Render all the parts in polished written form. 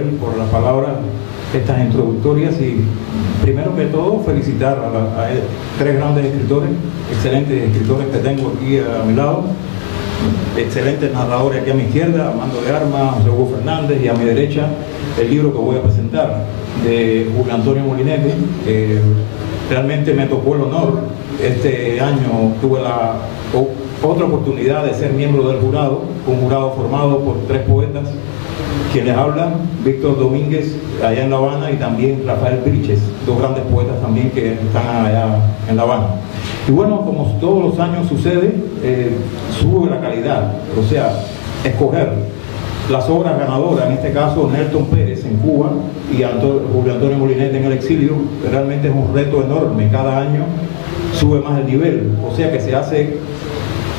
Joel, por las palabras estas introductorias, y primero que todo felicitar a tres grandes escritores, excelentes escritores que tengo aquí a mi lado, excelentes narradores aquí a mi izquierda, Armando de Armas, José Hugo Fernández, y a mi derecha el libro que voy a presentar de Julio Antonio Molinete. Realmente me tocó el honor, este año tuve otra oportunidad de ser miembro del jurado, un jurado formado por tres poetas, quienes hablan, Víctor Domínguez allá en La Habana y también Rafael Briches, dos grandes poetas también que están allá en La Habana. Y bueno, como todos los años sucede, sube la calidad, o sea, escoger las obras ganadoras, en este caso Nelton Pérez en Cuba y Julio Antonio Molinete en el exilio, realmente es un reto enorme, cada año sube más el nivel, o sea que se hace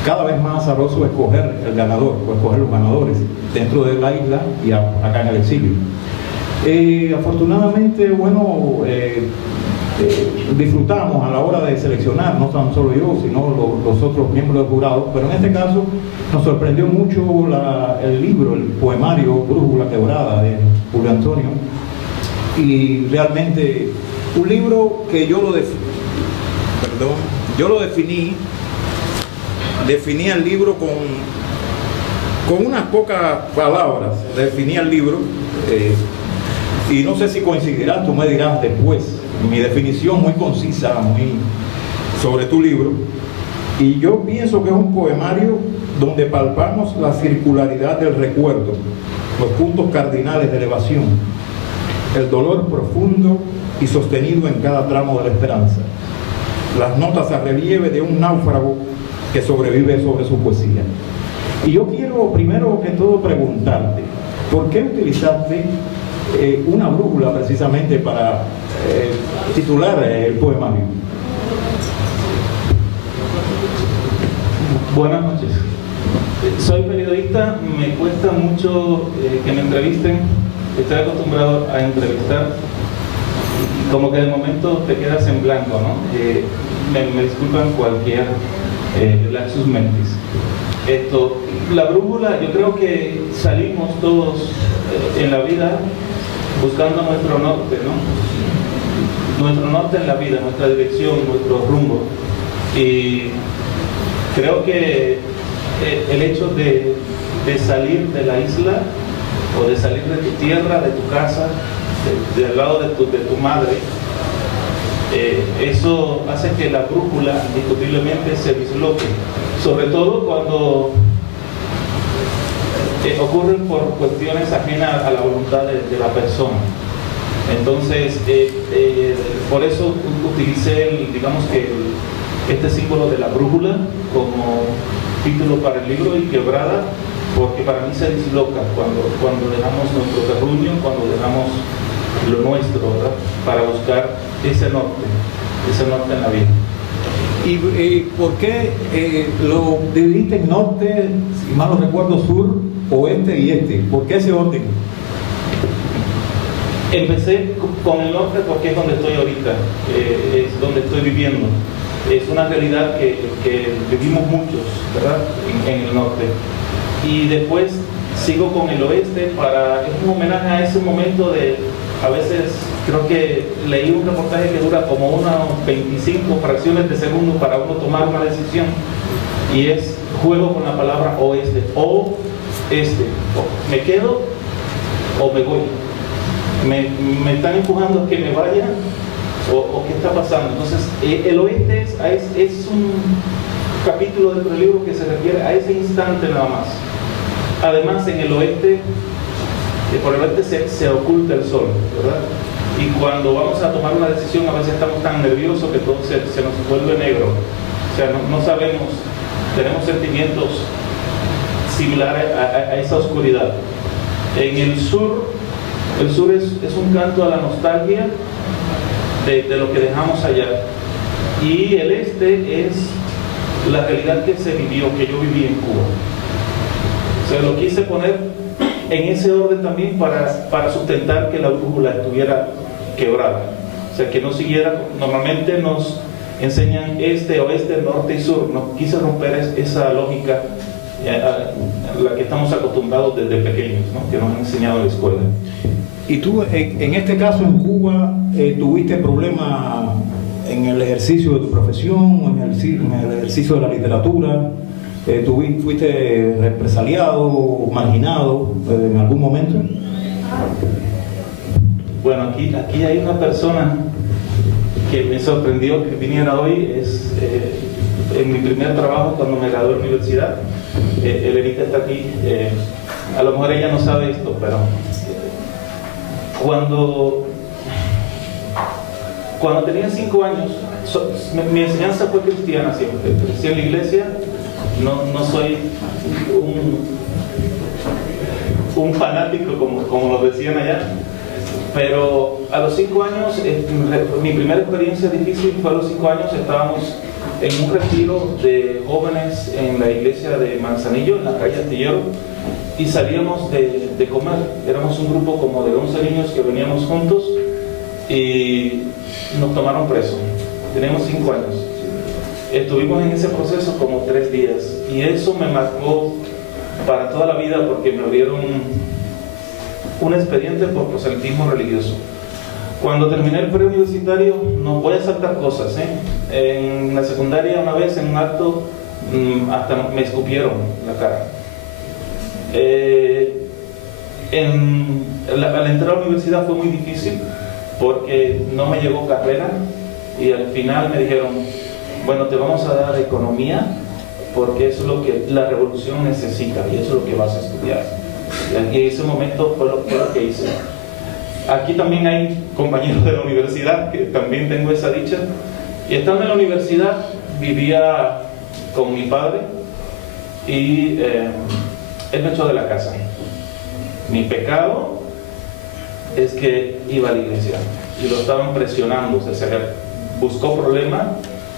cada vez más azaroso escoger el ganador o escoger los ganadores dentro de la isla y acá en el exilio. Afortunadamente, bueno, disfrutamos a la hora de seleccionar, no tan solo yo, sino los otros miembros del jurado, pero en este caso nos sorprendió mucho el libro, el poemario Brújula Quebrada de Julio Antonio, y realmente un libro que yo lo definí el libro con unas pocas palabras, definí el libro, y no sé si coincidirás, tú me dirás después, mi definición muy concisa, muy sobre tu libro, y yo pienso que es un poemario donde palpamos la circularidad del recuerdo, los puntos cardinales de elevación, el dolor profundo y sostenido en cada tramo de la esperanza, las notas a relieve de un náufrago que sobrevive sobre su poesía. Y yo quiero primero que todo preguntarte, ¿por qué utilizaste una brújula precisamente para titular el poemario? Buenas noches. Soy periodista, me cuesta mucho que me entrevisten, estoy acostumbrado a entrevistar, como que de momento te quedas en blanco, ¿no? Me disculpan cualquier lapsus mentis. La brújula, yo creo que salimos todos en la vida buscando nuestro norte, ¿no? Nuestro norte en la vida, nuestra dirección, nuestro rumbo. Y creo que el hecho de salir de la isla o de salir de tu tierra, de tu casa, del lado de tu madre, eso hace que la brújula indiscutiblemente se disloque, sobre todo cuando ocurren por cuestiones ajenas a la voluntad de la persona. Entonces, por eso utilicé digamos que este símbolo de la brújula como título para el libro, y quebrada, porque para mí se disloca cuando dejamos nuestro terruño, cuando dejamos lo nuestro, ¿verdad?, para buscar ese norte en la vida. ¿Y por qué lo dividiste en norte, si mal no recuerdo, sur, oeste y este? ¿Por qué ese orden? Empecé con el norte porque es donde estoy ahorita, es donde estoy viviendo. Es una realidad que vivimos muchos, ¿verdad?, en el norte. Y después sigo con el oeste es un homenaje a ese momento a veces creo que leí un reportaje que dura como unas 25 fracciones de segundo para uno tomar una decisión, y es juego con la palabra oeste, o este, me quedo o me voy, me están empujando a que me vaya, o qué está pasando. Entonces el oeste es un capítulo dentro del libro que se refiere a ese instante nada más. Además, en el oeste, por el oeste se oculta el sol, ¿verdad? Y cuando vamos a tomar una decisión, a veces estamos tan nerviosos que todo se nos vuelve negro. O sea, no sabemos, tenemos sentimientos similares a esa oscuridad. En el sur es un canto a la nostalgia de lo que dejamos allá. Y el este es la realidad que se vivió, que yo viví en Cuba. O sea, lo quise poner en ese orden también para sustentar que la brújula estuviera quebrada. O sea, que no siguiera, normalmente nos enseñan este, oeste, norte y sur. No quise romper esa lógica a la que estamos acostumbrados desde pequeños, ¿no?, que nos han enseñado en la escuela. Y tú, en este caso en Cuba, ¿tuviste problemas en el ejercicio de tu profesión, en el ejercicio de la literatura? ¿Fuiste represaliado, marginado en algún momento? Bueno, aquí hay una persona que me sorprendió que viniera hoy. Es en mi primer trabajo cuando me gradué de la universidad. Elenita está aquí. A lo mejor ella no sabe esto, pero cuando tenía 5 años, mi enseñanza fue cristiana siempre. Crecí en la iglesia, no soy un fanático como lo decían allá, pero a los 5 años, mi primera experiencia difícil fue a los 5 años. Estábamos en un retiro de jóvenes en la iglesia de Manzanillo, en la calle Astillero, y salíamos de comer. Éramos un grupo como de 11 niños que veníamos juntos y nos tomaron preso. Teníamos 5 años. Estuvimos en ese proceso como 3 días y eso me marcó para toda la vida, porque me abrieron un expediente por proselitismo religioso. Cuando terminé el preuniversitario, no voy a saltar cosas, en la secundaria una vez en un acto hasta me escupieron la cara. Al entrar a la universidad fue muy difícil porque no me llegó carrera y al final me dijeron, bueno, te vamos a dar economía porque eso es lo que la revolución necesita y eso es lo que vas a estudiar. Y en ese momento fue lo que hice. Aquí también hay compañeros de la universidad que también tengo esa dicha. Y estando en la universidad vivía con mi padre y él me echó de la casa. Mi pecado es que iba a la iglesia y lo estaban presionando. O sea, buscó problema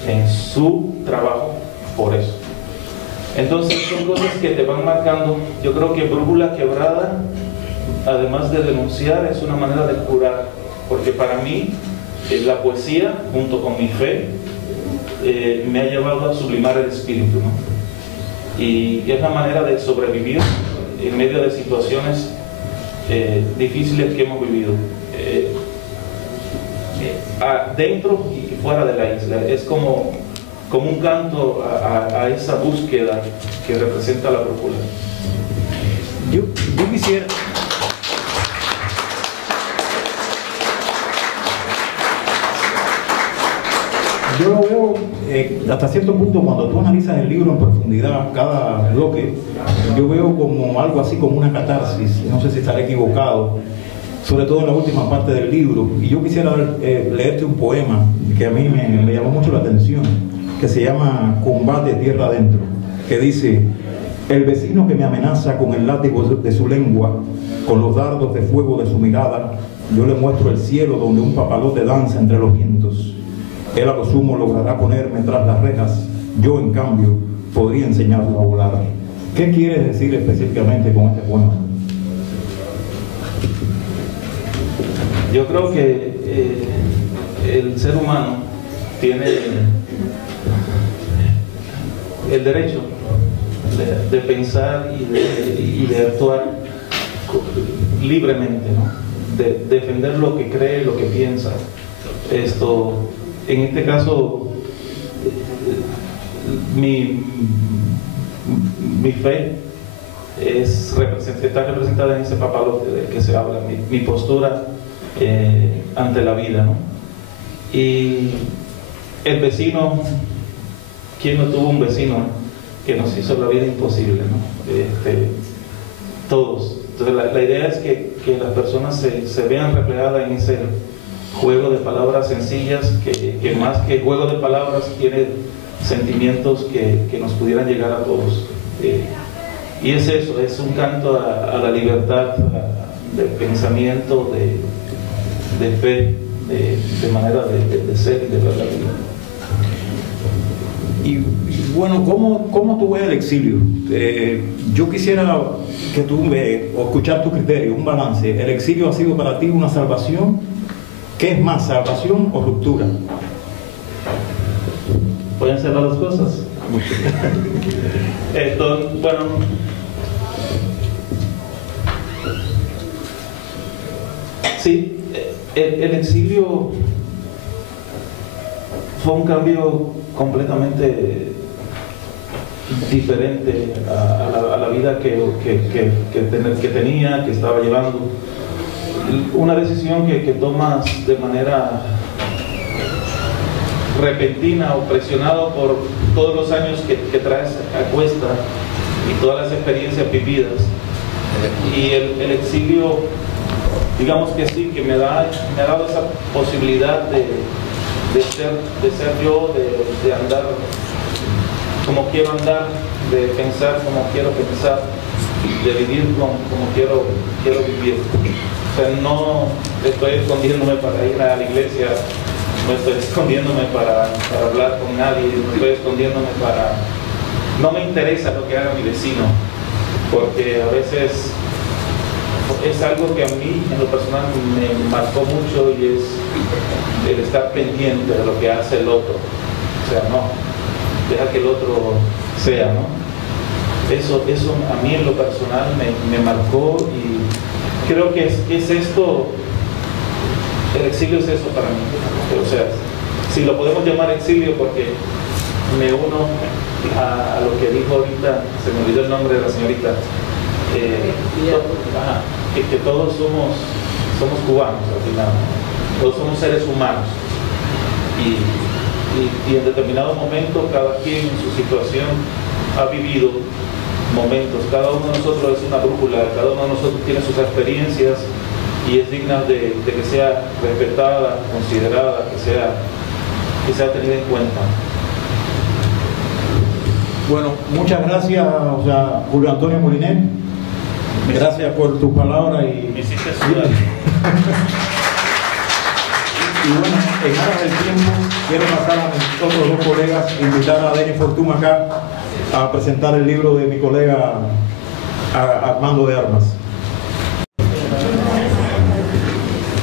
en su trabajo por eso. Entonces son cosas que te van marcando. Yo creo que Brújula Quebrada, además de denunciar, es una manera de curar, porque para mí la poesía, junto con mi fe, me ha llevado a sublimar el espíritu, ¿no? Y es la manera de sobrevivir en medio de situaciones difíciles que hemos vivido, dentro y fuera de la isla. Es como un canto a esa búsqueda que representa la brújula. Yo quisiera... Yo lo veo hasta cierto punto, cuando tú analizas el libro en profundidad, cada bloque, yo veo como algo así como una catarsis, no sé si estaré equivocado, sobre todo en la última parte del libro. Y yo quisiera leerte un poema que a mí me llamó mucho la atención, que se llama Combate Tierra Adentro, que dice: el vecino que me amenaza con el látigo de su lengua, con los dardos de fuego de su mirada, yo le muestro el cielo donde un papalote danza entre los vientos. Él a lo sumo logrará ponerme tras las rejas, yo en cambio podría enseñarlo a volar. ¿Qué quieres decir específicamente con este poema? Yo creo que el ser humano tiene el derecho de pensar y de actuar libremente, ¿no? De defender lo que cree, lo que piensa. En este caso, mi fe está representada en ese papalote del que se habla, mi postura ante la vida, ¿no? Y el vecino, ¿quién no tuvo un vecino que nos hizo la vida imposible, ¿no? Todos. Entonces la idea es que las personas se vean reflejadas en ese juego de palabras sencillas, que más que juego de palabras tiene sentimientos que nos pudieran llegar a todos. Y es eso, es un canto a la libertad de pensamiento, de fe, de manera de ser y de ver la vida. Y bueno, ¿cómo tú ves el exilio? Yo quisiera que tú o escuchar tu criterio, un balance. ¿El exilio ha sido para ti una salvación? ¿Qué es más, salvación o ruptura? Pueden ser las dos cosas. Sí, el exilio fue un cambio completamente diferente a la vida que tenía, que estaba llevando. Una decisión que tomas de manera repentina o presionado por todos los años que traes a cuesta y todas las experiencias vividas. Y el exilio, digamos que sí, que me ha dado esa posibilidad de ser yo, de andar como quiero andar, de pensar como quiero pensar, de vivir como quiero vivir. O sea, no estoy escondiéndome para ir a la iglesia, no estoy escondiéndome para hablar con nadie, no estoy escondiéndome para... No me interesa lo que haga mi vecino, porque a veces es algo que a mí en lo personal me marcó mucho, y es el estar pendiente de lo que hace el otro. O sea, no, deja que el otro sea, ¿no? Eso a mí en lo personal me marcó, y creo que es esto, el exilio es eso para mí. O sea, si lo podemos llamar exilio, porque me uno a lo que dijo ahorita, se me olvidó el nombre de la señorita, que todos somos cubanos al final, todos somos seres humanos, y en determinado momento cada quien en su situación ha vivido momentos, cada uno de nosotros es una brújula, cada uno de nosotros tiene sus experiencias y es digna de que sea respetada, considerada, que sea tenida en cuenta. Bueno, muchas gracias, Julio Antonio Molinet. Gracias por tus palabras y... Me hiciste sudar. Y bueno, en aras del tiempo, quiero pasar a mis otros dos colegas, invitar a Denis Fortún acá a presentar el libro de mi colega Armando de Armas.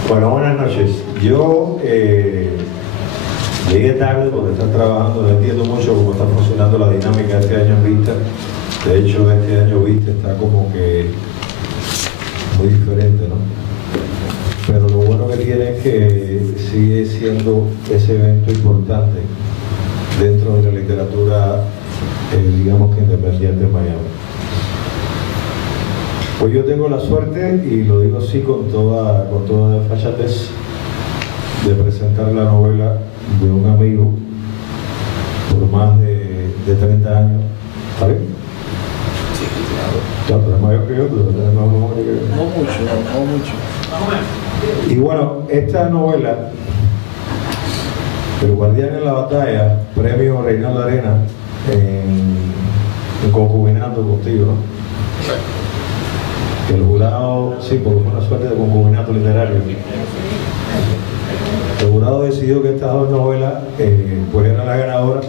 Bueno, buenas noches. Yo llegué tarde porque están trabajando, no entiendo mucho cómo está funcionando la dinámica de este año en Vista. De hecho, este año Vista está como que muy diferente, ¿no? Pero lo bueno que tiene es que sigue siendo ese evento importante dentro de la literatura, digamos que independiente en Miami. Pues yo tengo la suerte, y lo digo así con toda desfachatez, de presentar la novela de un amigo por más de 30 años. ¿Está bien? Sí, claro. Ya, pero es mayor que yo, pero tenés más memoria que yo. No mucho. Y bueno, esta novela, El Guardián en la Batalla, premio Reinaldo Arena, en concubinato contigo, ¿no? El jurado, sí, porque fue una suerte de concubinato literario. El jurado decidió que estas dos novelas pues eran las ganadoras.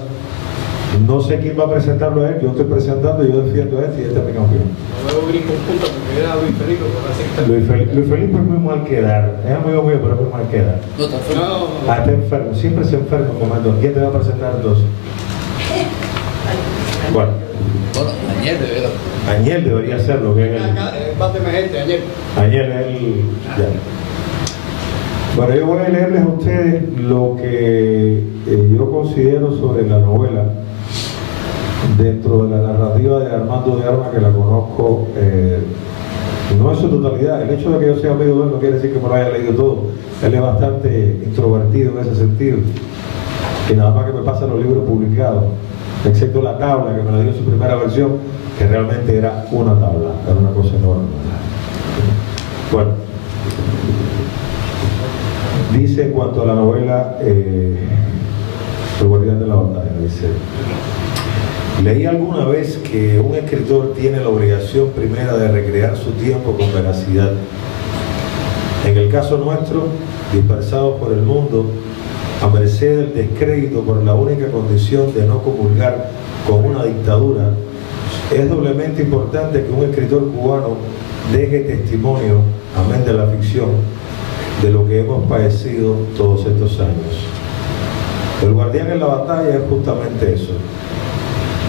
No sé quién va a presentarlo a él, yo estoy presentando, yo defiendo a este, y este es mi campeón. No veo gris conjunto porque era Luis Felipe, pero Luis Felipe es muy mal quedar, es amigo mío, pero es muy mal quedar. no, está enfermo. Ah, está enfermo, siempre se enferma, comando. ¿Quién te va a presentar entonces? Bueno, Añel debería. Añel debería ser lo que es el... Más de emergente, Añel. Añel es el... Ya. Bueno, yo voy a leerles a ustedes lo que yo considero sobre la novela dentro de la narrativa de Armando de Armas, que la conozco no en su totalidad. El hecho de que yo sea amigo de él no quiere decir que me lo haya leído todo. Él es bastante introvertido en ese sentido, que nada más que me pasan los libros publicados, excepto la tabla que me la dio en su primera versión, que realmente era una tabla, era una cosa enorme. Bueno, dice en cuanto a la novela El Guardián de la Batalla, dice: leí alguna vez que un escritor tiene la obligación primera de recrear su tiempo con veracidad. En el caso nuestro, dispersados por el mundo, a merced del descrédito por la única condición de no comulgar con una dictadura, es doblemente importante que un escritor cubano deje testimonio, amén de la ficción, de lo que hemos padecido todos estos años. El Guardián en la Batalla es justamente eso.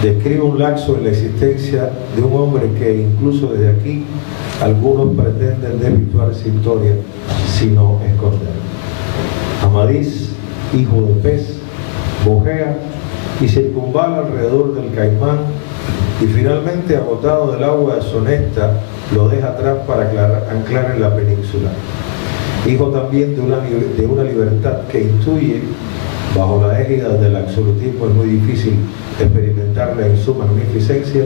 Describe un lapso en la existencia de un hombre que, incluso desde aquí, algunos pretenden desvirtuar su historia sino esconder. Amadís, hijo de pez, bojea y circunvala alrededor del caimán y finalmente, agotado del agua deshonesta, lo deja atrás para anclar en la península. Hijo también de una libertad que intuye, bajo la égida del absolutismo es muy difícil experimentarla en su magnificencia,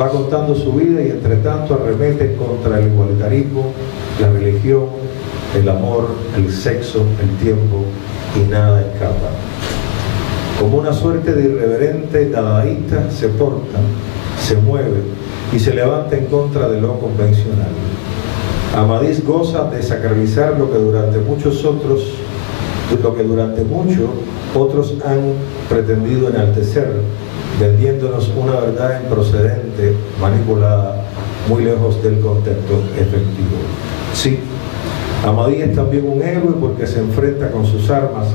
va contando su vida y entre tanto arremete contra el igualitarismo, la religión, el amor, el sexo, el tiempo, y nada escapa. Como una suerte de irreverente dadaísta se porta, se mueve y se levanta en contra de lo convencional. Amadís goza de sacralizar lo que durante mucho otros han pretendido enaltecer, vendiéndonos una verdad improcedente, manipulada, muy lejos del contexto efectivo. Sí, Amadís es también un héroe porque se enfrenta con sus armas,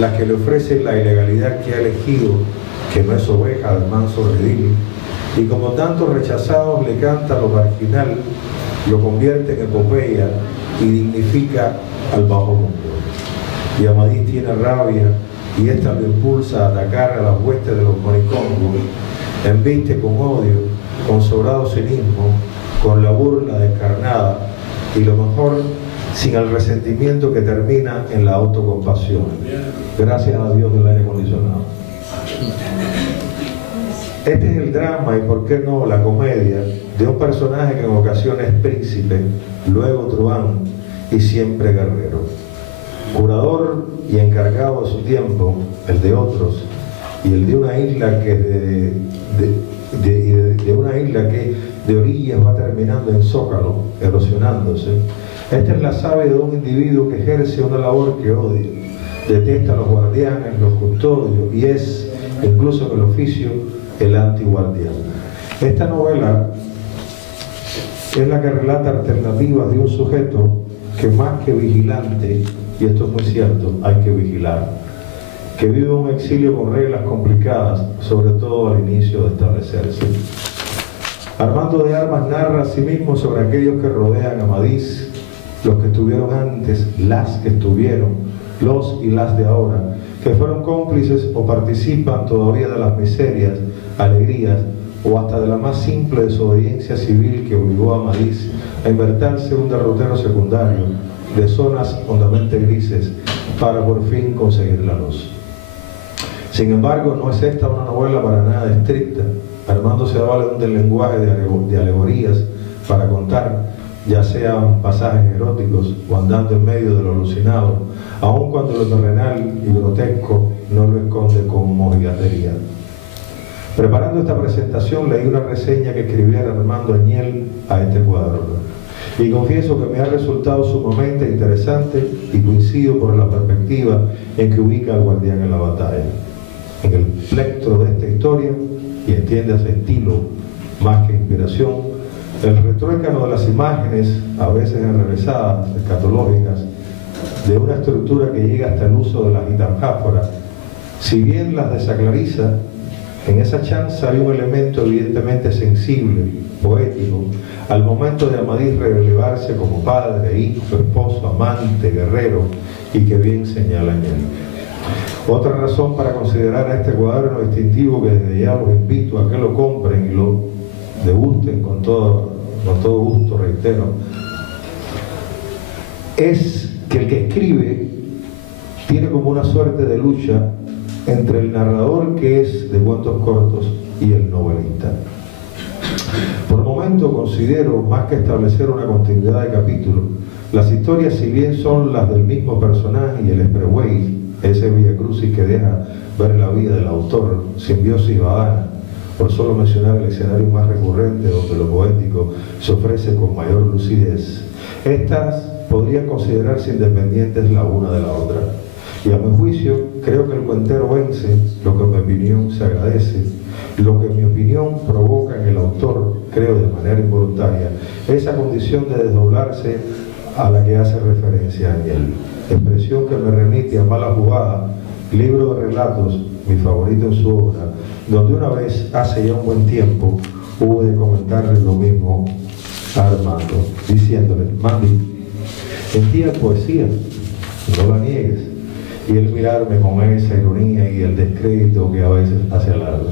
las que le ofrecen la ilegalidad que ha elegido, que no es oveja del manso redil, y como tantos rechazados le canta lo marginal, lo convierte en epopeya y dignifica al bajo mundo. Y Amadís tiene rabia y esta lo impulsa a atacar a las huestes de los monicongos, embiste con odio, con sobrado cinismo, con la burla descarnada y lo mejor, sin el resentimiento que termina en la autocompasión. Gracias a Dios del aire acondicionado. Este es el drama y, por qué no, la comedia de un personaje que en ocasiones es príncipe, luego truán y siempre guerrero. Curador y encargado de su tiempo, el de otros, y el de una isla que de orillas va terminando en zócalo, erosionándose. Esta es la savia de un individuo que ejerce una labor que odia, detesta a los guardianes, los custodios, y es, incluso en el oficio, el antiguardián. Esta novela es la que relata alternativas de un sujeto que más que vigilante, y esto es muy cierto, hay que vigilar, que vive un exilio con reglas complicadas, sobre todo al inicio de establecerse. Armando de Armas narra a sí mismo sobre aquellos que rodean a Amadís, los que estuvieron antes, las que estuvieron, los y las de ahora, que fueron cómplices o participan todavía de las miserias, alegrías o hasta de la más simple desobediencia civil que obligó a Amadís a inventarse un derrotero secundario de zonas hondamente grises para por fin conseguir la luz. Sin embargo, no es esta una novela para nada estricta. Armando se vale del lenguaje de alegorías para contar, ya sean pasajes eróticos o andando en medio de lo alucinado, aun cuando lo terrenal y grotesco no lo esconde con mojigatería. Preparando esta presentación leí una reseña que escribiera Armando Añel a este cuadro y confieso que me ha resultado sumamente interesante y coincido por la perspectiva en que ubica al guardián en la batalla. En el plectro de esta historia, y entiéndase estilo más que inspiración, el retruécano de las imágenes, a veces enrevesadas, escatológicas, de una estructura que llega hasta el uso de la gitanjáfora, si bien las desaclariza, en esa chanza hay un elemento evidentemente sensible, poético, al momento de Amadís relevarse como padre, hijo, esposo, amante, guerrero, y que bien señala en él. Otra razón para considerar a este cuaderno distintivo, que desde ya los invito a que lo compren y lo degusten con todo gusto, reitero, es que el que escribe tiene como una suerte de lucha entre el narrador, que es de cuentos cortos, y el novelista. Por momento considero, más que establecer una continuidad de capítulos, las historias, si bien son las del mismo personaje y el espreguey, ese viacrucis que deja ver la vida del autor, simbiosis badana, por solo mencionar el escenario más recurrente donde lo poético se ofrece con mayor lucidez, estas podrían considerarse independientes la una de la otra. Y a mi juicio, creo que el cuentero vence lo que en mi opinión se agradece, lo que en mi opinión provoca en el autor, creo de manera involuntaria, esa condición de desdoblarse a la que hace referencia a él. Expresión que me remite a Mala Jugada, libro de relatos, mi favorito en su obra, donde una vez, hace ya un buen tiempo, hubo de comentarle lo mismo a Armando, diciéndole: Mandy, Sentía poesía, no la niegues. Y él mirarme con esa ironía y el descrédito que a veces hace alarde,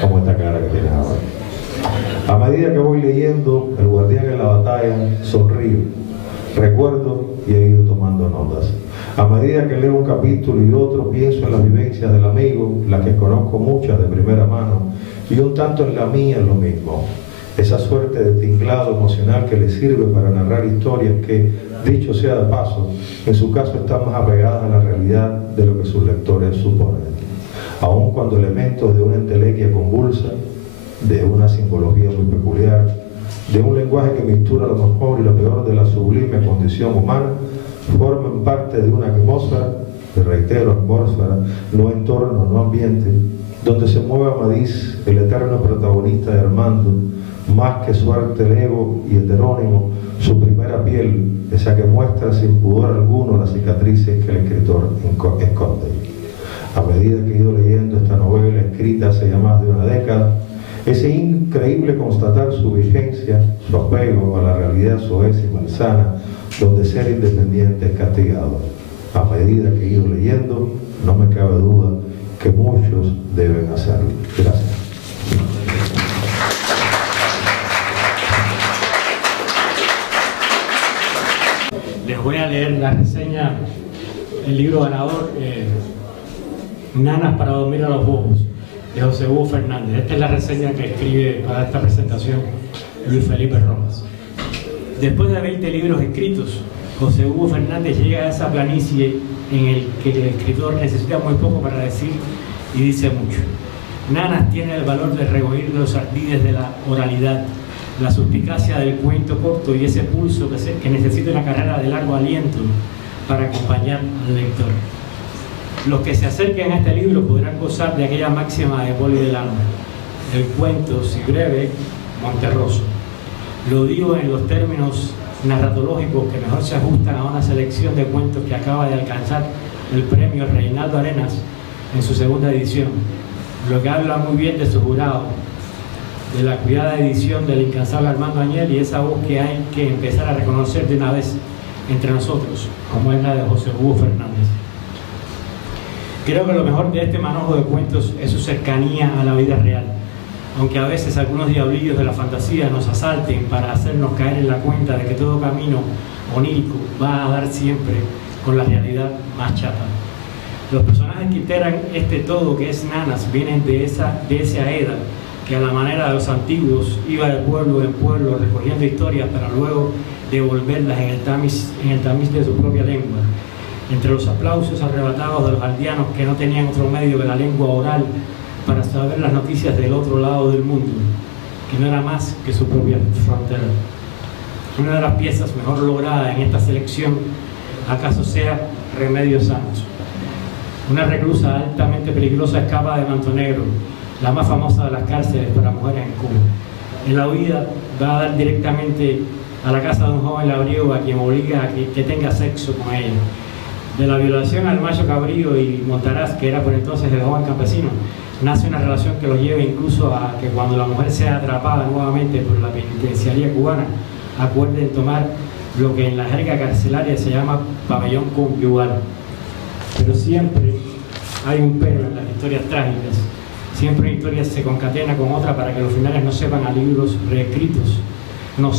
como esta cara que tiene ahora. A medida que voy leyendo El guardián en la batalla, sonrío, recuerdo y he ido tomando notas. A medida que leo un capítulo y otro, pienso en las vivencias del amigo, las que conozco muchas de primera mano, y un tanto en la mía es lo mismo. Esa suerte de tinglado emocional que le sirve para narrar historias que, dicho sea de paso, en su caso están más apegadas a la realidad de lo que sus lectores suponen. Aun cuando elementos de una entelequia convulsa, de una simbología muy peculiar, de un lenguaje que mistura lo mejor y lo peor de la sublime condición humana, forman parte de una atmósfera, y reitero, atmósfera, no entorno, no ambiente, donde se mueve Amadís, el eterno protagonista de Armando, más que su arte lego y heterónimo, su primera piel, esa que muestra sin pudor alguno las cicatrices que el escritor esconde. A medida que he ido leyendo esta novela escrita hace ya más de una década, es increíble constatar su vigencia, su apego a la realidad soez y malsana, donde ser independiente es castigado. A medida que he ido leyendo, no me cabe duda que muchos deben hacerlo. Gracias. Les voy a leer la reseña del libro ganador, Nanas para dormir a los bobos, de José Hugo Fernández. Esta es la reseña que escribe para esta presentación Luis Felipe Rojas. Después de 20 libros escritos, José Hugo Fernández llega a esa planicie en el que el escritor necesita muy poco para decir y dice mucho. Nanas tiene el valor de rehuir los ardides de la oralidad, la suspicacia del cuento corto y ese pulso que necesita una carrera de largo aliento para acompañar al lector. Los que se acerquen a este libro podrán gozar de aquella máxima de Poli del Alma: el cuento, si breve, monterroso. Lo digo en los términos narratológicos que mejor se ajustan a una selección de cuentos que acaba de alcanzar el premio Reinaldo Arenas en su segunda edición, lo que habla muy bien de su jurado, de la cuidada edición del incansable Armando Añel y esa voz que hay que empezar a reconocer de una vez entre nosotros, como es la de José Hugo Fernández. Creo que lo mejor de este manojo de cuentos es su cercanía a la vida real, aunque a veces algunos diablillos de la fantasía nos asalten para hacernos caer en la cuenta de que todo camino onírico va a dar siempre con la realidad más chata. Los personajes que integran este todo que es Nanas vienen de ese Aeda que a la manera de los antiguos iba de pueblo en pueblo recogiendo historias para luego devolverlas en el tamiz de su propia lengua. Entre los aplausos arrebatados de los aldeanos que no tenían otro medio que la lengua oral para saber las noticias del otro lado del mundo, que no era más que su propia frontera. Una de las piezas mejor logradas en esta selección acaso sea Remedios Santos. Una reclusa altamente peligrosa escapa de Manto Negro, la más famosa de las cárceles para mujeres en Cuba. En la huida va a dar directamente a la casa de un joven labriego a quien obliga a que tenga sexo con ella. De la violación al macho cabrío y Montaraz, que era por entonces el joven campesino, nace una relación que lo lleva incluso a que cuando la mujer sea atrapada nuevamente por la penitenciaría cubana, acuerden tomar lo que en la jerga carcelaria se llama pabellón conyugal. Pero siempre hay un pero en las historias trágicas. Siempre una historia se concatena con otra para que los finales no sepan a libros reescritos, una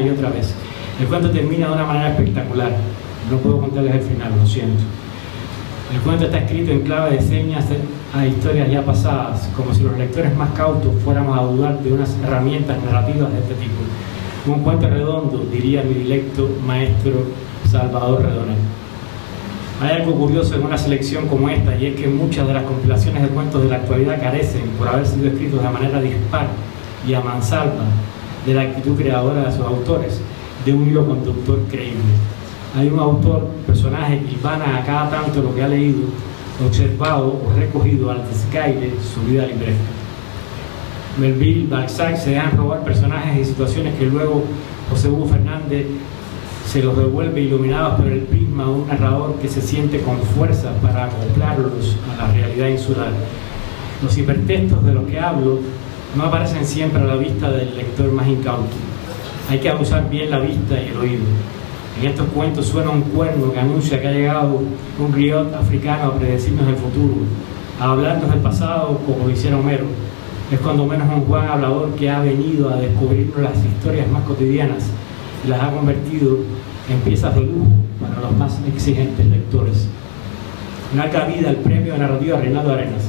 y otra vez. El cuento termina de una manera espectacular. No puedo contarles el final, lo siento. El cuento está escrito en clave de señas a historias ya pasadas, como si los lectores más cautos fuéramos a dudar de unas herramientas narrativas de este tipo. Un cuento redondo, diría mi dilecto maestro Salvador Redonel. Hay algo curioso en una selección como esta, y es que muchas de las compilaciones de cuentos de la actualidad carecen, por haber sido escritos de manera dispar y a mansalva de la actitud creadora de sus autores, de un hilo conductor creíble. Hay un autor, personaje que hilvana a cada tanto lo que ha leído, observado o recogido al descaire su vida libresca. Melville, Balzac se dejan robar personajes y situaciones que luego José Hugo Fernández se los devuelve iluminados por el prisma de un narrador que se siente con fuerza para acoplarlos a la realidad insular. Los hipertextos de los que hablo no aparecen siempre a la vista del lector más incauto. Hay que usar bien la vista y el oído. En estos cuentos suena un cuerno que anuncia que ha llegado un griot africano a predecirnos el futuro, a hablarnos del pasado como hiciera Homero. Es cuando menos un Juan hablador que ha venido a descubrirnos las historias más cotidianas y las ha convertido en piezas de lujo para los más exigentes lectores. Larga vida el premio de narrativa Reinaldo Arenas.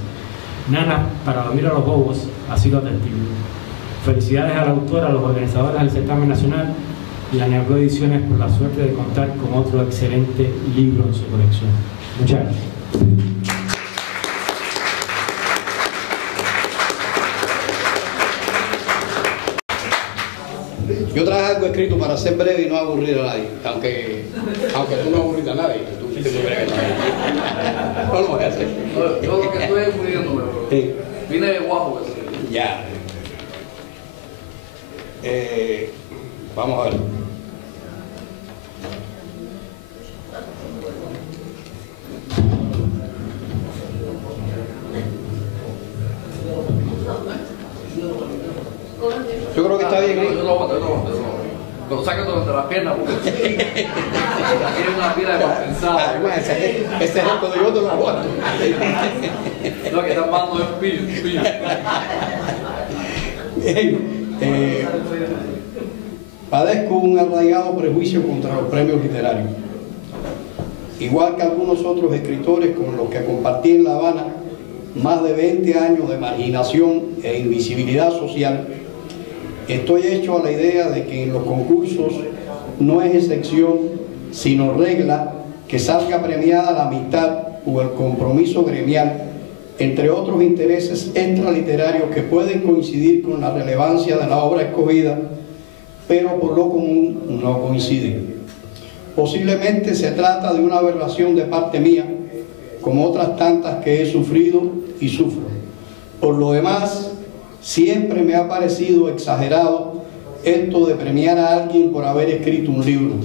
Nanas para dormir a los bobos, así lo atestigo. Felicidades a la autora, a los organizadores del certamen nacional y a Neapro Ediciones por la suerte de contar con otro excelente libro en su colección. Muchas gracias. Yo traje algo escrito para ser breve y no aburrir a nadie, aunque tú no aburriste a nadie, tú fuiste muy breve también. No lo voy a hacer. Yo lo que estoy es muriéndome, bro. Sí. Vine de guapo. Ya. Vamos a ver. Yo creo que está bien, ¿eh? Yo lo aguanto. Lo saco de las piernas porque tiene una pila de compensada. Además, ese es el cuando yo te lo aguanto. Lo que están mandando es pillo. Padezco un arraigado prejuicio contra los premios literarios. Igual que algunos otros escritores con los que compartí en La Habana más de 20 años de marginación e invisibilidad social, estoy hecho a la idea de que en los concursos no es excepción, sino regla, que salga premiada la amistad o el compromiso gremial, entre otros intereses extraliterarios que pueden coincidir con la relevancia de la obra escogida, pero por lo común no coinciden. Posiblemente se trata de una aberración de parte mía, como otras tantas que he sufrido y sufro. Por lo demás, siempre me ha parecido exagerado esto de premiar a alguien por haber escrito un libro,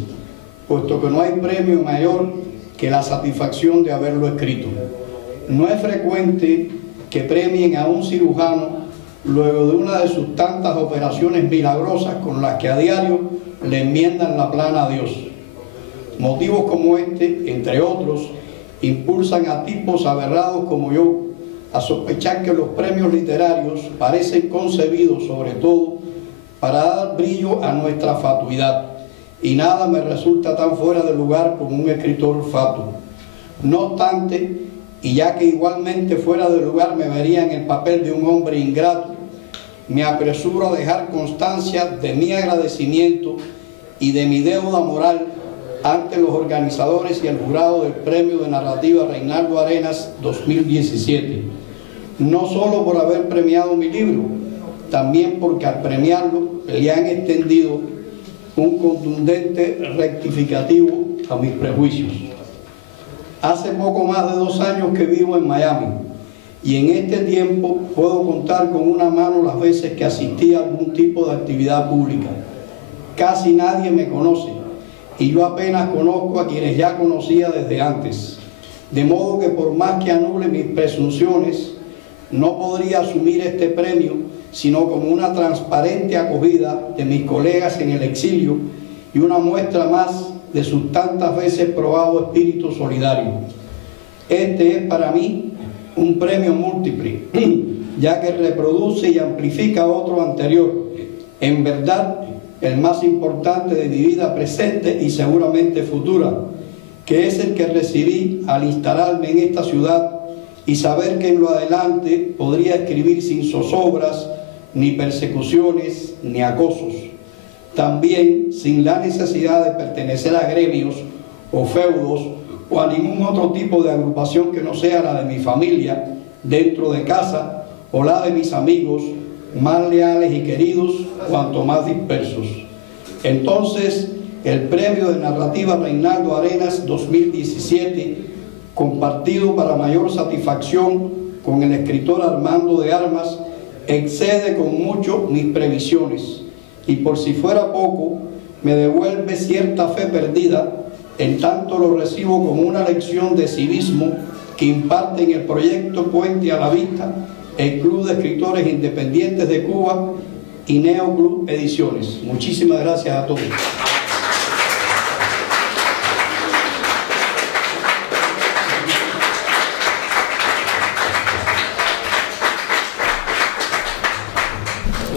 puesto que no hay premio mayor que la satisfacción de haberlo escrito. No es frecuente que premien a un cirujano luego de una de sus tantas operaciones milagrosas con las que a diario le enmiendan la plana a Dios. Motivos como este, entre otros, impulsan a tipos aberrados como yo a sospechar que los premios literarios parecen concebidos sobre todo para dar brillo a nuestra fatuidad, y nada me resulta tan fuera de lugar como un escritor fatuo. No obstante, y ya que igualmente fuera de lugar me vería en el papel de un hombre ingrato, me apresuro a dejar constancia de mi agradecimiento y de mi deuda moral ante los organizadores y el jurado del Premio de Narrativa Reinaldo Arenas 2017, no solo por haber premiado mi libro, también porque al premiarlo le han extendido un contundente rectificativo a mis prejuicios. Hace poco más de 2 años que vivo en Miami, y en este tiempo puedo contar con una mano las veces que asistí a algún tipo de actividad pública. Casi nadie me conoce, y yo apenas conozco a quienes ya conocía desde antes, de modo que por más que anule mis presunciones, no podría asumir este premio sino como una transparente acogida de mis colegas en el exilio y una muestra más de sus tantas veces probado espíritu solidario. Este es para mí un premio múltiple, ya que reproduce y amplifica otro anterior, en verdad el más importante de mi vida presente y seguramente futura, que es el que recibí al instalarme en esta ciudad y saber que en lo adelante podría escribir sin zozobras, ni persecuciones, ni acosos. También sin la necesidad de pertenecer a gremios o feudos o a ningún otro tipo de agrupación que no sea la de mi familia dentro de casa o la de mis amigos más leales y queridos, cuanto más dispersos. Entonces, el Premio de Narrativa Reinaldo Arenas 2017, compartido para mayor satisfacción con el escritor Armando de Armas, excede con mucho mis previsiones, y por si fuera poco, me devuelve cierta fe perdida, en tanto lo recibo como una lección de civismo que imparte en el proyecto Puente a la Vista, el Club de Escritores Independientes de Cuba, y Neo Club Ediciones. Muchísimas gracias a todos.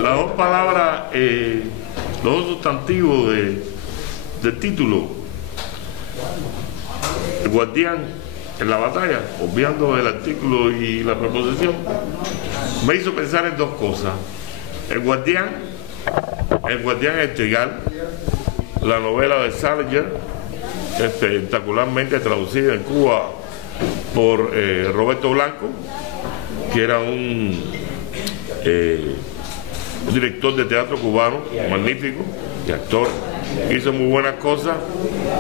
Las dos palabras, los dos sustantivos del título, el guardián en la batalla, obviando el artículo y la preposición, me hizo pensar en dos cosas. El guardián Estrigal, la novela de Salinger, espectacularmente traducida en Cuba por Roberto Blanco, que era un director de teatro cubano magnífico y actor, hizo muy buenas cosas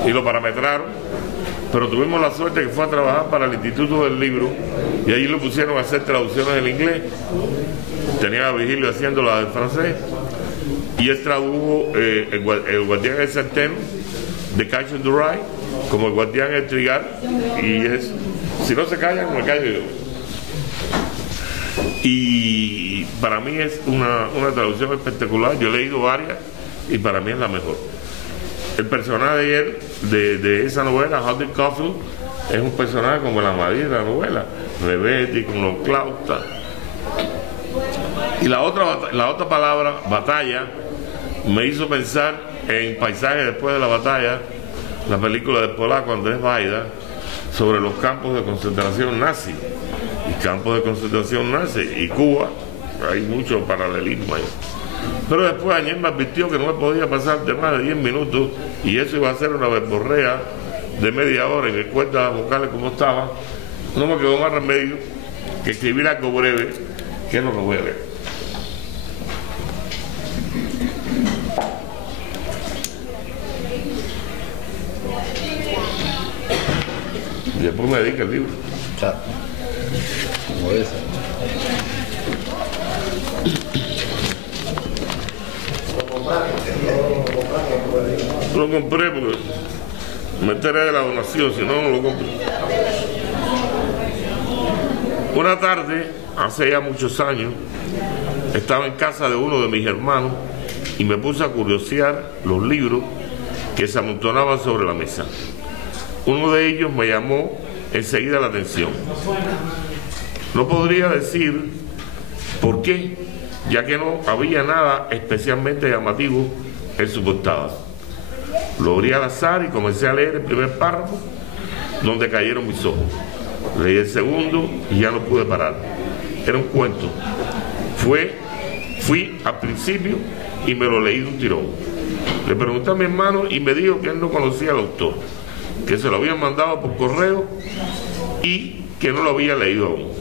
y lo parametraron, pero tuvimos la suerte que fue a trabajar para el Instituto del Libro y allí lo pusieron a hacer traducciones en inglés. Tenía a Vigilio haciéndola en francés y él tradujo el guardián del Centeno de Cacho Duray como el guardián del Trigal, y es, si no se callan, me callo yo. Y para mí es una traducción espectacular. Yo he leído varias y para mí es la mejor. El personaje de él, de esa novela, Howdy Caulfield, es un personaje como la madre de la novela, rebelde, con los claustas. Y la otra palabra, batalla, me hizo pensar en Paisaje después de la batalla, la película del polaco Andrzej Wajda, sobre los campos de concentración nazi. Y campos de concentración nazi y Cuba, hay mucho paralelismo ahí. Pero después Añez me advirtió que no me podía pasar de más de 10 minutos y eso iba a ser una verborrea de media hora y me cuenta las vocales como estaba. No me quedó más remedio que escribir algo breve, que es lo que voy a leer. Y después me dedica el libro. Claro. Como esa. Lo compré porque me enteré de la donación, si no, no lo compré. Una tarde, hace ya muchos años, estaba en casa de uno de mis hermanos y me puse a curiosear los libros que se amontonaban sobre la mesa. Uno de ellos me llamó enseguida la atención. No podría decir por qué, ya que no había nada especialmente llamativo en su portada. Lo abrí al azar y comencé a leer el primer párrafo, donde cayeron mis ojos. Leí el segundo y ya no pude parar. Era un cuento. Fui al principio y me lo leí de un tirón. Le pregunté a mi hermano y me dijo que él no conocía al autor, que se lo habían mandado por correo y que no lo había leído aún.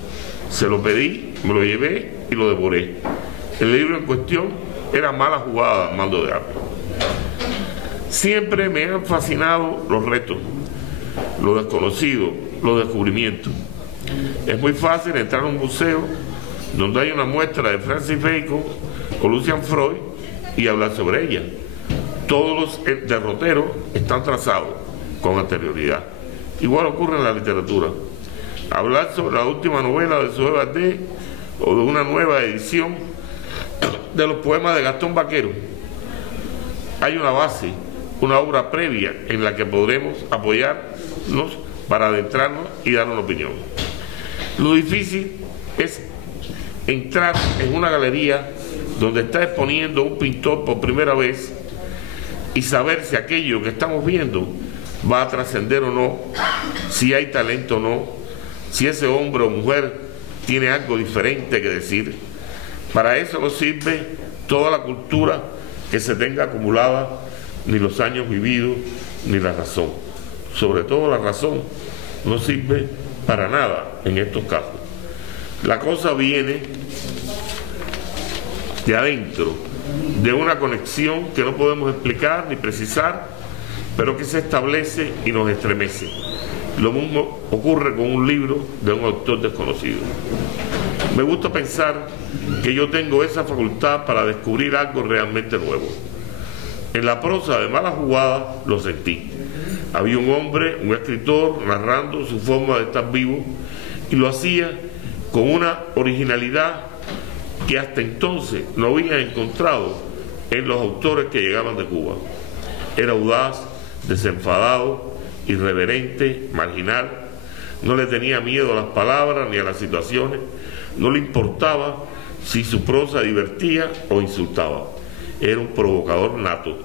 Se lo pedí, me lo llevé y lo devoré. El libro en cuestión era Mala Jugada, Armando de Arco. Siempre me han fascinado los retos, lo desconocido, los descubrimientos. Es muy fácil entrar a un museo donde hay una muestra de Francis Bacon o Lucian Freud y hablar sobre ella. Todos los derroteros están trazados con anterioridad. Igual ocurre en la literatura. Hablar sobre la última novela de Zoé Valdés o de una nueva edición de los poemas de Gastón Vaquero. Hay una base, una obra previa en la que podremos apoyarnos para adentrarnos y dar una opinión. Lo difícil es entrar en una galería donde está exponiendo un pintor por primera vez y saber si aquello que estamos viendo va a trascender o no, si hay talento o no, si ese hombre o mujer tiene algo diferente que decir. Para eso no sirve toda la cultura que se tenga acumulada, ni los años vividos, ni la razón. Sobre todo la razón no sirve para nada en estos casos. La cosa viene de adentro, de una conexión que no podemos explicar ni precisar, pero que se establece y nos estremece. Lo mismo ocurre con un libro de un autor desconocido. Me gusta pensar que yo tengo esa facultad para descubrir algo realmente nuevo. En la prosa de Mala Jugada lo sentí. Había un hombre, un escritor, narrando su forma de estar vivo y lo hacía con una originalidad que hasta entonces no había encontrado en los autores que llegaban de Cuba. Era audaz, desenfadado, irreverente, marginal, no le tenía miedo a las palabras ni a las situaciones, no le importaba si su prosa divertía o insultaba. Era un provocador nato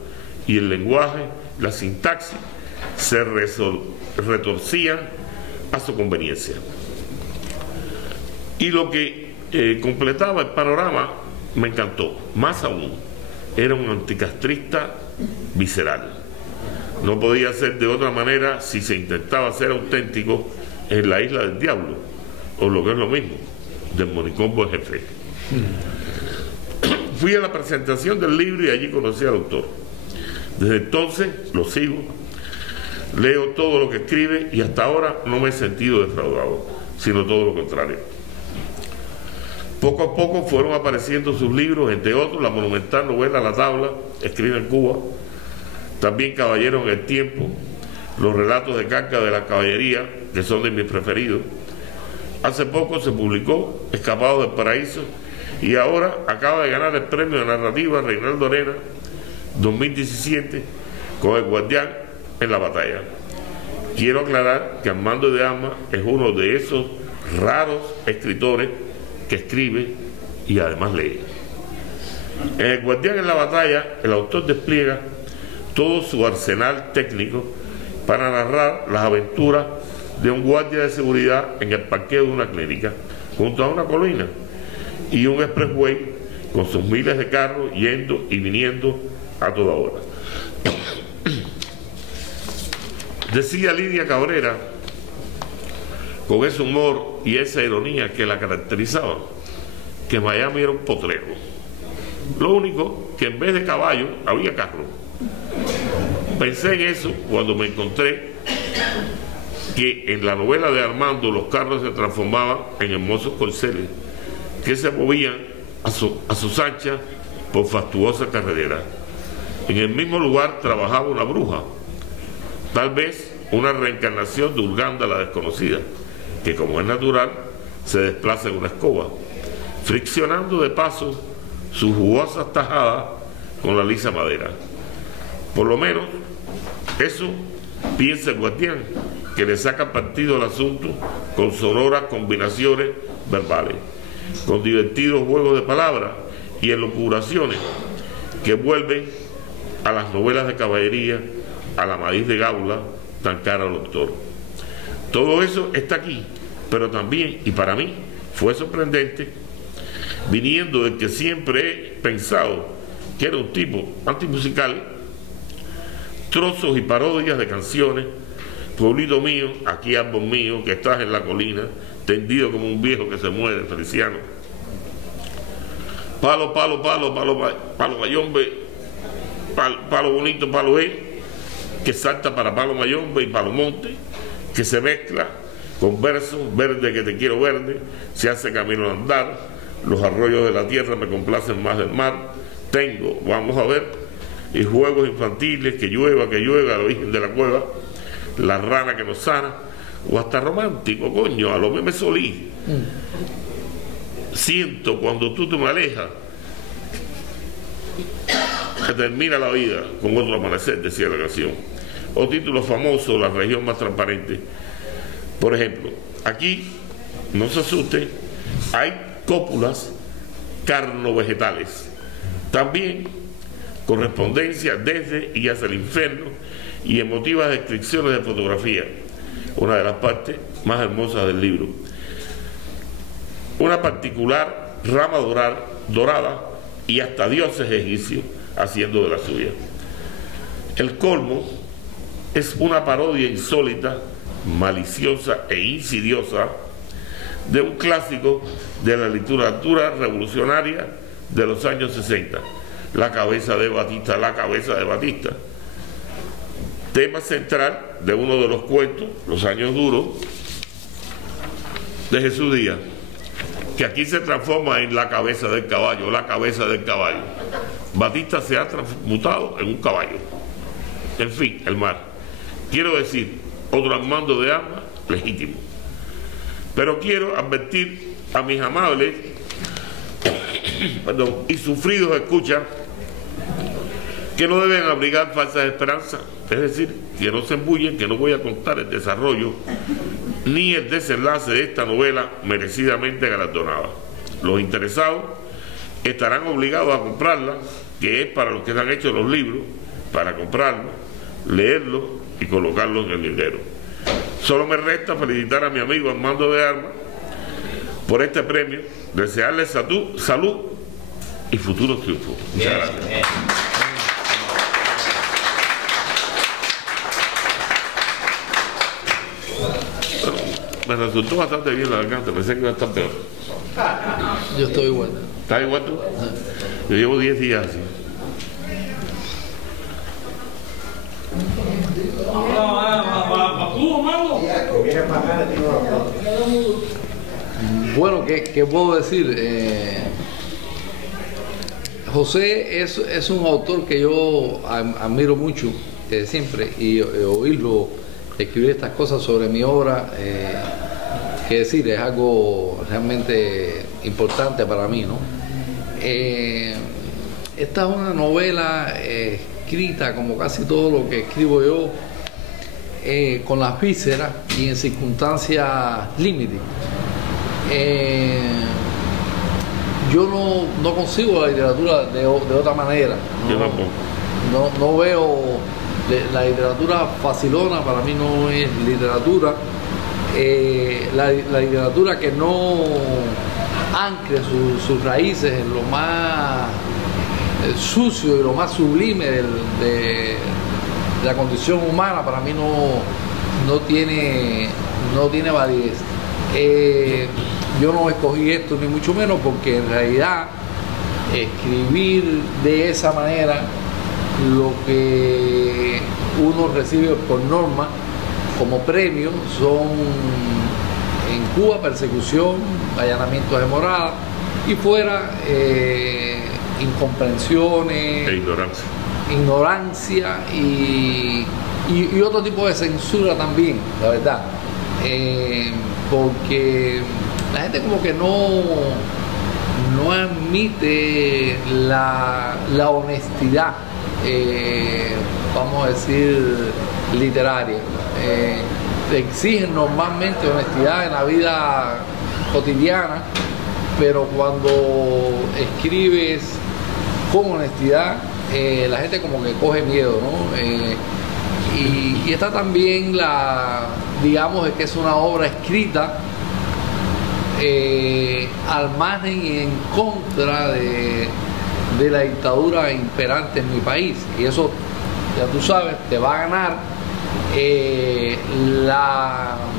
y el lenguaje, la sintaxis, se retorcían a su conveniencia. Y lo que completaba el panorama me encantó, más aún, era un anticastrista visceral. No podía ser de otra manera si se intentaba ser auténtico en la isla del diablo, o lo que es lo mismo, del Monicombo de Jefe. Fui a la presentación del libro y allí conocí al autor. Desde entonces lo sigo, leo todo lo que escribe y hasta ahora no me he sentido defraudado, sino todo lo contrario. Poco a poco fueron apareciendo sus libros, entre otros la monumental novela La Tabla, escrita en Cuba, también Caballero en el Tiempo, los relatos de Carca de la Caballería, que son de mis preferidos. Hace poco se publicó Escapado del Paraíso y ahora acaba de ganar el premio de narrativa Reinaldo Arena 2017 con El Guardián en la Batalla. Quiero aclarar que Armando de Armas es uno de esos raros escritores que escribe y además lee. En El Guardián en la Batalla, el autor despliega todo su arsenal técnico para narrar las aventuras de un guardia de seguridad en el parqueo de una clínica, junto a una colina, y un expressway con sus miles de carros yendo y viniendo a toda hora. Decía Lidia Cabrera, con ese humor y esa ironía que la caracterizaban, que Miami era un potrero. Lo único que en vez de caballo había carro. Pensé en eso cuando me encontré que en la novela de Armando los carros se transformaban en hermosos corceles que se movían a sus anchas por fastuosas carreteras. En el mismo lugar trabajaba una bruja, tal vez una reencarnación de Urganda la desconocida, que como es natural se desplaza en una escoba, friccionando de paso sus jugosas tajadas con la lisa madera. Por lo menos eso piensa el Guardián, que le saca partido al asunto con sonoras combinaciones verbales, con divertidos juegos de palabras y elucubraciones que vuelven a las novelas de caballería, a la maíz de Gaula, tan cara al autor. Todo eso está aquí, pero también, y para mí, fue sorprendente, viniendo del que siempre he pensado que era un tipo antimusical, trozos y parodias de canciones, pueblito mío, aquí árbol mío, que estás en la colina, tendido como un viejo que se muere, Feliciano. Palo, palo, palo, palo, palo mayombe, palo bonito, palo que salta para palo mayombe y palo monte, que se mezcla con versos, verde que te quiero verde, se hace camino al andar, los arroyos de la tierra me complacen más del mar, tengo, vamos a ver, y juegos infantiles, que llueva, la Virgen de la Cueva, la rana que nos sana, o hasta romántico, coño, a lo que me solí. Siento cuando tú te me alejas que termina la vida con otro amanecer, decía la canción. O título famoso, La región más transparente. Por ejemplo, aquí, no se asusten, hay cópulas carno-vegetales. También correspondencia desde y hacia el infierno y emotivas descripciones de fotografía, una de las partes más hermosas del libro. Una particular rama dorada y hasta dioses egipcios haciendo de la suya. El colmo es una parodia insólita, maliciosa e insidiosa de un clásico de la literatura revolucionaria de los años 60, La cabeza de Batista, la cabeza de Batista. Tema central de uno de los cuentos, Los años duros, de Jesús Díaz, que aquí se transforma en la cabeza del caballo, la cabeza del caballo. Batista se ha transmutado en un caballo. En fin, el mar. Quiero decir, otro Armando de Armas legítimo. Pero quiero advertir a mis amables y sufridos escuchan que no deben abrigar falsas esperanzas, es decir, que no se embullen, que no voy a contar el desarrollo ni el desenlace de esta novela merecidamente galardonada. Los interesados estarán obligados a comprarla, que es para los que han hecho los libros, para comprarlo, leerlo y colocarlo en el librero. Solo me resta felicitar a mi amigo Armando de Armas por este premio, desearle salud y futuros triunfos. Muchas gracias. Me resultó bastante bien la garganta, pensé que iba a estar peor. Yo estoy igual. ¿Estás igual tú? Yo llevo 10 días así. Bueno, ¿qué puedo decir? José es un autor que yo admiro mucho siempre, y oírlo escribir estas cosas sobre mi obra, que decir, es algo realmente importante para mí, ¿no? Esta es una novela escrita, como casi todo lo que escribo yo, con las vísceras y en circunstancias límites. Yo no consigo la literatura de otra manera. Yo tampoco. No veo la literatura facilona, para mí no es literatura. La literatura que no ancle sus raíces en lo más sucio y lo más sublime de la condición humana, para mí no tiene validez. Yo no escogí esto ni mucho menos, porque en realidad escribir de esa manera, lo que uno recibe por norma como premio son en Cuba persecución, allanamientos de morada, y fuera incomprensiones, ignorancia y otro tipo de censura también, la verdad, porque la gente como que no admite la honestidad, vamos a decir, literaria. Exigen normalmente honestidad en la vida cotidiana, pero cuando escribes con honestidad, la gente como que coge miedo, ¿no? Y está también digamos que es una obra escrita al margen y en contra de la dictadura imperante en mi país, y eso, ya tú sabes, te va a ganar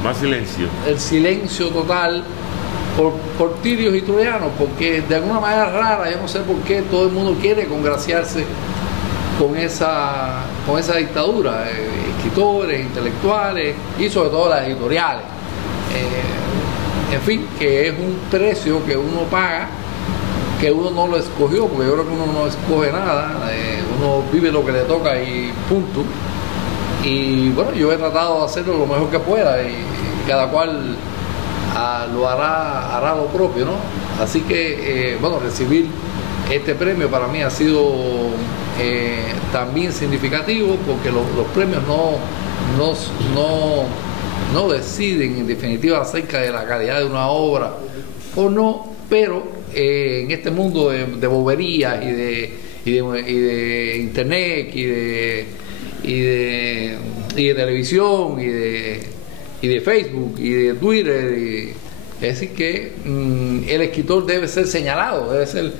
más silencio. El silencio total por tirios y troyanos, porque de alguna manera rara, yo no sé por qué todo el mundo quiere congraciarse con esa dictadura, escritores, intelectuales y sobre todo las editoriales. En fin, que es un precio que uno paga, que uno no lo escogió, porque yo creo que uno no escoge nada, uno vive lo que le toca y punto. Y bueno, yo he tratado de hacerlo lo mejor que pueda, y cada cual lo hará lo propio, ¿no? Así que, bueno, recibir este premio para mí ha sido también significativo, porque los premios no deciden en definitiva acerca de la calidad de una obra o no, pero en este mundo de boberías y de internet y de televisión y de Facebook y de Twitter, es decir que el escritor debe ser señalado, debe ser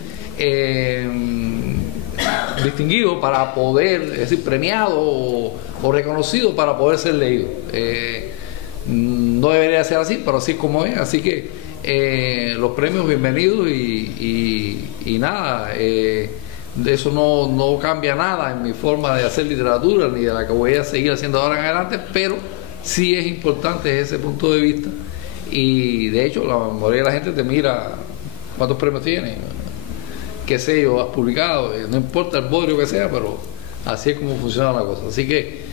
distinguido para poder, es decir, premiado o reconocido para poder ser leído. No debería ser así, pero así es como es. Así que los premios bienvenidos y nada, de eso no cambia nada en mi forma de hacer literatura ni de la que voy a seguir haciendo ahora en adelante, pero sí es importante desde ese punto de vista, y de hecho la mayoría de la gente te mira cuántos premios tienes, qué sello has publicado, no importa el bodrio que sea, pero así es como funciona la cosa. Así que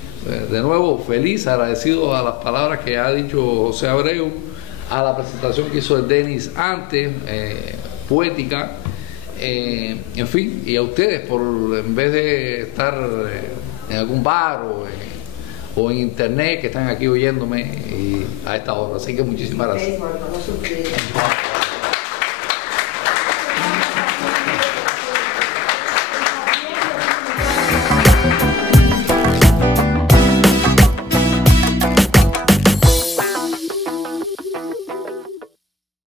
de nuevo feliz, agradecido a las palabras que ha dicho José Abreu, a la presentación que hizo el Denis antes, poética, En fin, y a ustedes por, en vez de estar en algún bar o en internet, que están aquí oyéndome a esta hora. Así que muchísimas gracias.